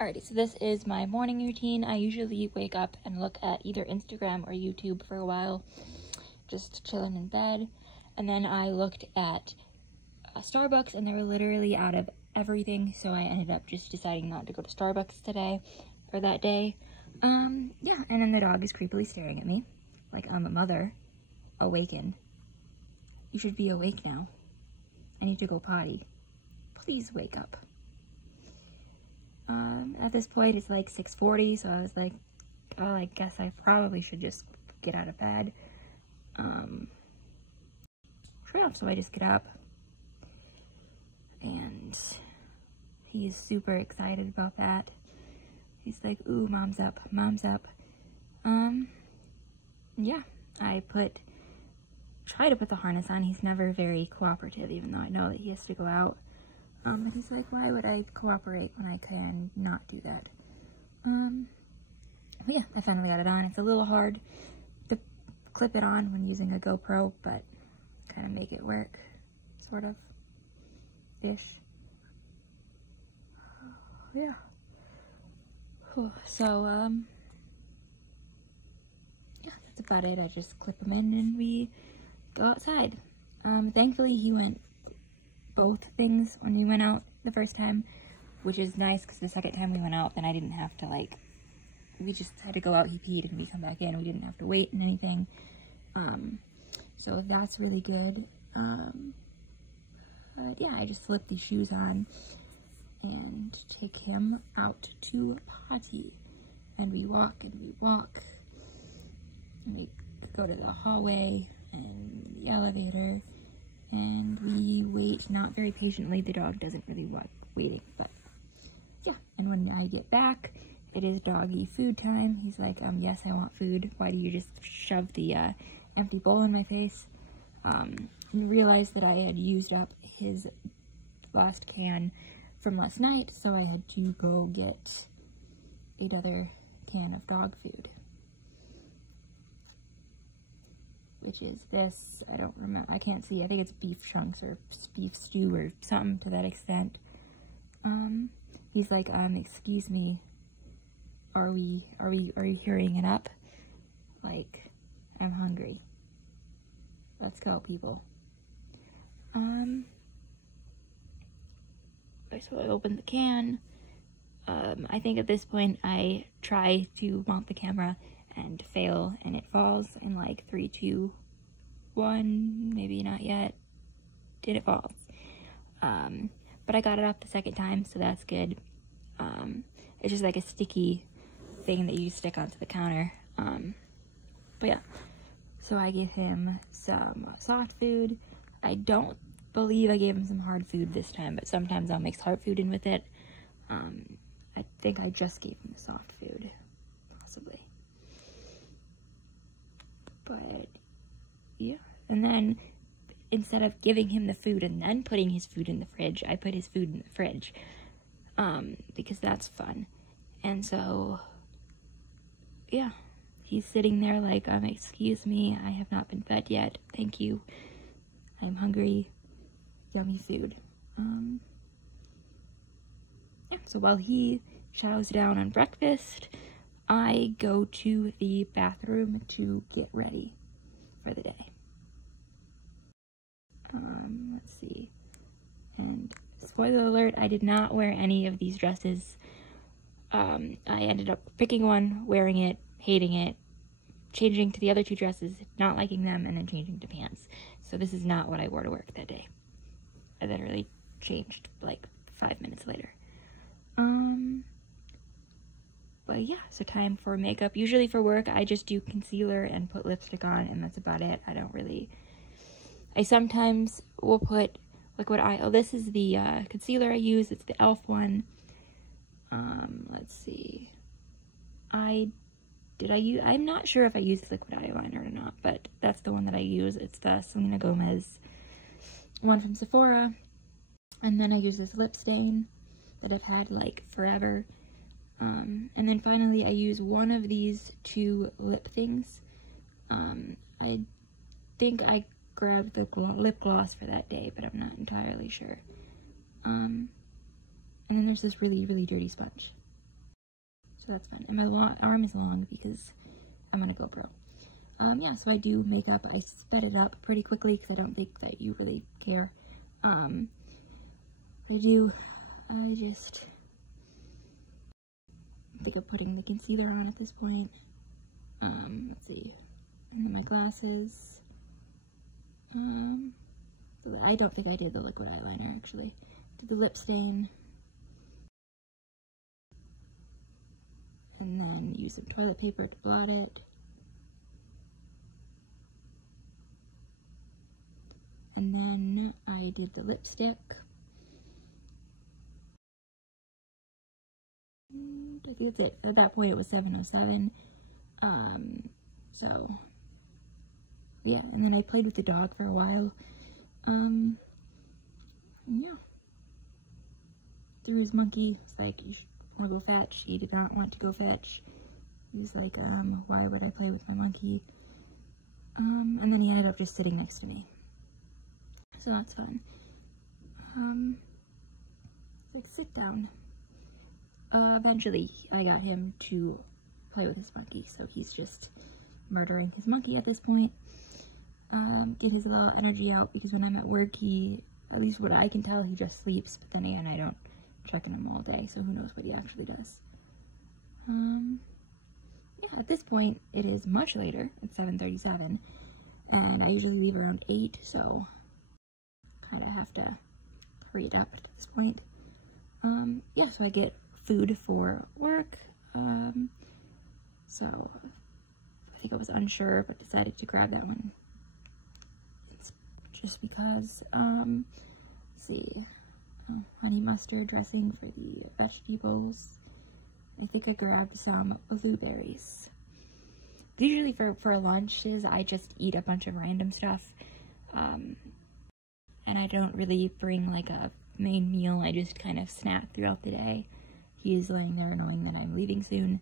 Alrighty, so this is my morning routine. I usually wake up and look at either Instagram or YouTube for a while, just chilling in bed. And then I looked at Starbucks, and they were literally out of everything, so I ended up just deciding not to go to Starbucks today, or that day. Yeah, and then the dog is creepily staring at me, like I'm a mother. Awaken. You should be awake now. I need to go potty. Please wake up. At this point, it's like 6:40, so I was like, oh, I guess I probably should just get out of bed. Sure, so I just get up, and he's super excited about that. He's like, ooh, mom's up, mom's up. Yeah, I try to put the harness on. He's never very cooperative, even though I know that he has to go out. But he's like, why would I cooperate when I can not do that? But yeah, I finally got it on. It's a little hard to clip it on when using a GoPro, but kind of make it work, sort of, ish. Yeah. So, yeah, that's about it. I just clip him in and we go outside. Thankfully he went both things when we went out the first time, which is nice because the second time we went out, then I didn't have to, like, we just had to go out, he peed, and we come back in. We didn't have to wait and anything. So that's really good. But yeah, I just slip these shoes on and take him out to potty. And we walk and we walk. And we go to the hallway and the elevator. And we wait, not very patiently. The dog doesn't really like waiting, but yeah. And when I get back, it is doggy food time. He's like, yes, I want food. Why do you just shove the empty bowl in my face? And realized that I had used up his last can from last night, so I had to go get another can of dog food. Which is this, I don't remember, I can't see, I think it's beef chunks or beef stew or something to that extent. He's like, excuse me, are you hurrying it up? Like, I'm hungry. Let's go, people. So I opened the can. I think at this point I try to mount the camera and fail, and it falls in like 3, 2, 1, maybe not yet, and it falls. But I got it off the second time, so that's good. It's just like a sticky thing that you stick onto the counter. But yeah, so I gave him some soft food. I don't believe I gave him some hard food this time, but sometimes I'll mix hard food in with it. I think I just gave him the soft food, possibly. But yeah, and then instead of giving him the food and then putting his food in the fridge, I put his food in the fridge, because that's fun. And so yeah, he's sitting there like, excuse me, I have not been fed yet, thank you, I'm hungry, yummy food. Yeah, so while he chows down on breakfast, I go to the bathroom to get ready for the day. Let's see. And spoiler alert, I did not wear any of these dresses. I ended up picking one, wearing it, hating it, changing to the other 2 dresses, not liking them, and then changing to pants. So this is not what I wore to work that day. I literally changed like 5 minutes later. But yeah, so time for makeup. Usually for work, I just do concealer and put lipstick on, and that's about it. I sometimes will put liquid eye. Oh, this is the concealer I use. It's the e.l.f. one. Let's see. I'm not sure if I used liquid eyeliner or not, but that's the one that I use. It's the Selena Gomez one from Sephora. And then I use this lip stain that I've had like forever. And then finally I use one of these 2 lip things. I think I grabbed the lip gloss for that day, but I'm not entirely sure. And then there's this really, really dirty sponge. So that's fun. And my arm is long because I'm on a GoPro. Yeah, so I do makeup. I sped it up pretty quickly because I don't think that you really care. I just think of putting the concealer on at this point. Let's see. And then my glasses. I don't think I did the liquid eyeliner, actually. Did the lip stain. And then use some toilet paper to blot it. And then I did the lipstick. And I think that's it. At that point it was 7:07. So yeah, and then I played with the dog for a while. Yeah. Threw his monkey. It's like, you want to go fetch? He did not want to go fetch. He was like, why would I play with my monkey? And then he ended up just sitting next to me. So that's fun. It's like, sit down. Eventually I got him to play with his monkey, so he's just murdering his monkey at this point. Get his little energy out, because when I'm at work, he, at least what I can tell, he just sleeps, but then again, I don't check on him all day, so who knows what he actually does. Yeah, at this point, it is much later. It's 7:37, and I usually leave around 8, so kind of have to hurry it up at this point. Yeah, so I get food for work. So I think I was unsure, but decided to grab that one. It's just because, let's see, honey mustard dressing for the vegetables. I think I grabbed some blueberries. Usually for lunches, I just eat a bunch of random stuff, and I don't really bring like a main meal. I just kind of snack throughout the day. He's laying there knowing that I'm leaving soon.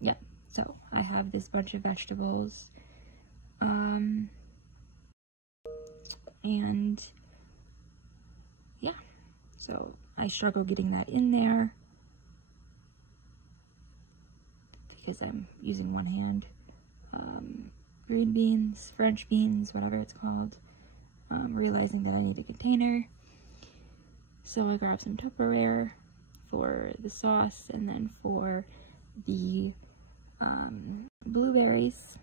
Yeah, so I have this bunch of vegetables, and yeah, so I struggle getting that in there because I'm using one hand. Green beans, French beans, whatever it's called. Realizing that I need a container, so I grabbed some Tupperware for the sauce, and then for the blueberries,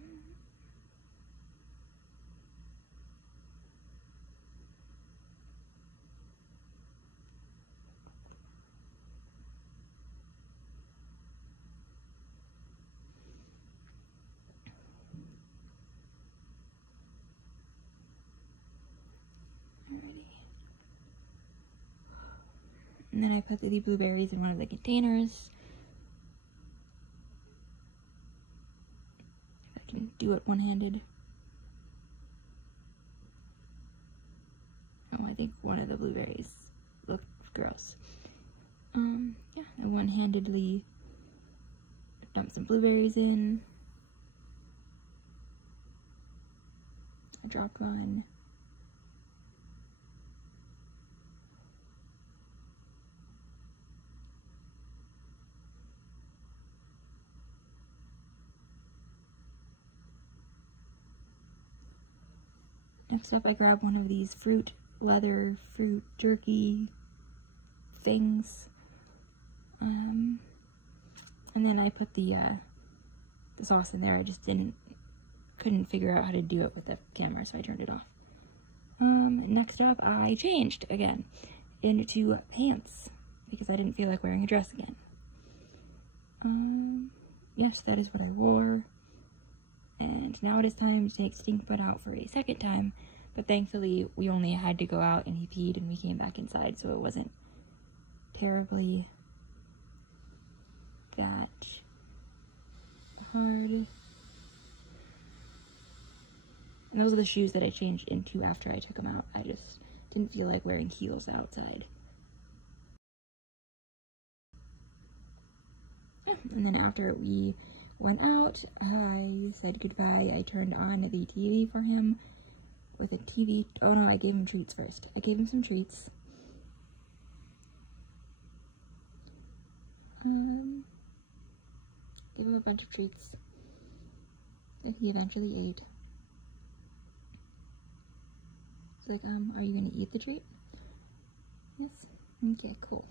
and then I put the blueberries in one of the containers. If I can do it one-handed. Oh, I think one of the blueberries looked gross. Yeah, I one-handedly dumped some blueberries in. I dropped one. Next up, I grabbed one of these leather fruit jerky things. And then I put the sauce in there. I just couldn't figure out how to do it with the camera, so I turned it off. Next up, I changed again into pants because I didn't feel like wearing a dress again. Yes, that is what I wore. And now it is time to take Stink Butt out for a second time, but thankfully we only had to go out and he peed and we came back inside, so it wasn't terribly that hard. And those are the shoes that I changed into after I took them out. I just didn't feel like wearing heels outside. Yeah, and then after we went out, I said goodbye. I turned on the TV for him with a TV. Oh no, I gave him treats first. I gave him some treats. Gave him a bunch of treats that he eventually ate. He's like, are you gonna eat the treat? Yes. Okay, cool.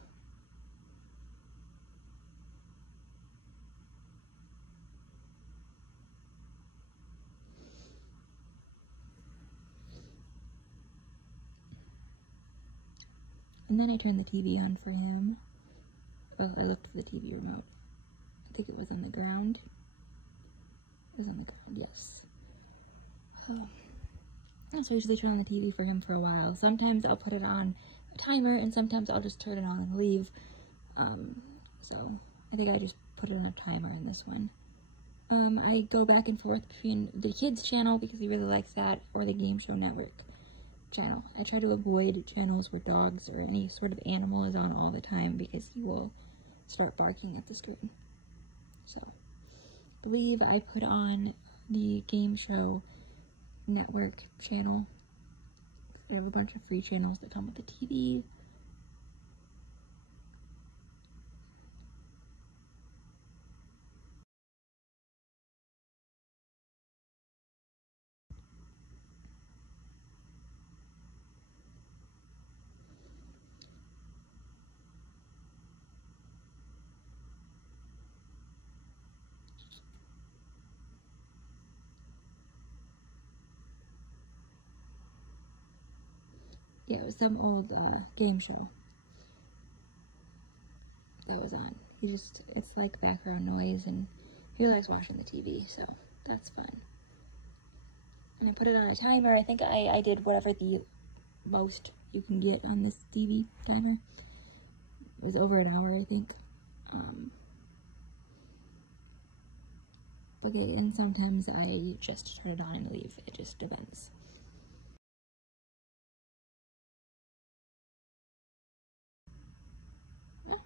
And then I turned the TV on for him. Well, I looked for the TV remote. I think it was on the ground. It was on the ground, yes. So I usually turn on the TV for him for a while. Sometimes I'll put it on a timer, and sometimes I'll just turn it on and leave. So I think I just put it on a timer on this one. I go back and forth between the kids channel because he really likes that, or the Game Show Network channel. I try to avoid channels where dogs or any sort of animal is on all the time because he will start barking at the screen. So I believe I put on the Game Show Network channel. I have a bunch of free channels that come with the TV. Yeah, it was some old game show that was on. It's like background noise, and he likes watching the TV, so that's fun. And I put it on a timer. I think I did whatever the most you can get on this TV timer. It was over an hour, I think. Okay, and sometimes I just turn it on and leave. It just depends.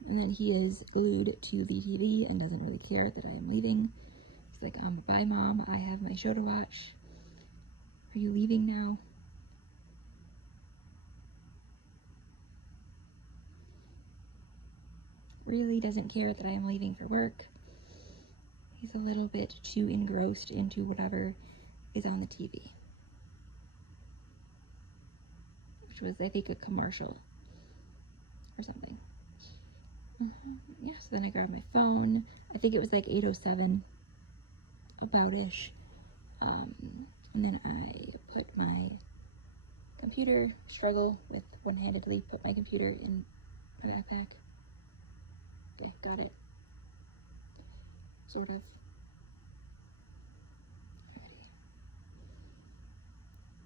And then he is glued to the TV and doesn't really care that I am leaving. He's like, bye Mom, I have my show to watch. Are you leaving now? Really doesn't care that I am leaving for work. He's a little bit too engrossed into whatever is on the TV. Which was, I think, a commercial or something. Yeah, so then I grabbed my phone. I think it was like 8:07, about-ish. And then I put my computer, struggle with one-handedly, put my computer in my backpack. Okay, got it. Sort of.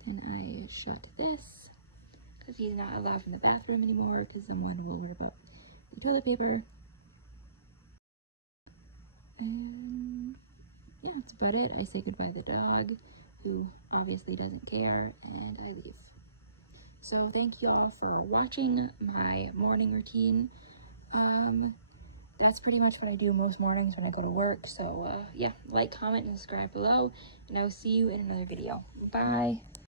Then I shut this, because he's not allowed in the bathroom anymore, because someone will rip up the toilet paper. And yeah, that's about it. I say goodbye to the dog, who obviously doesn't care, and I leave. So thank you all for watching my morning routine. That's pretty much what I do most mornings when I go to work. So yeah, like, comment, and subscribe below, and I will see you in another video. Bye.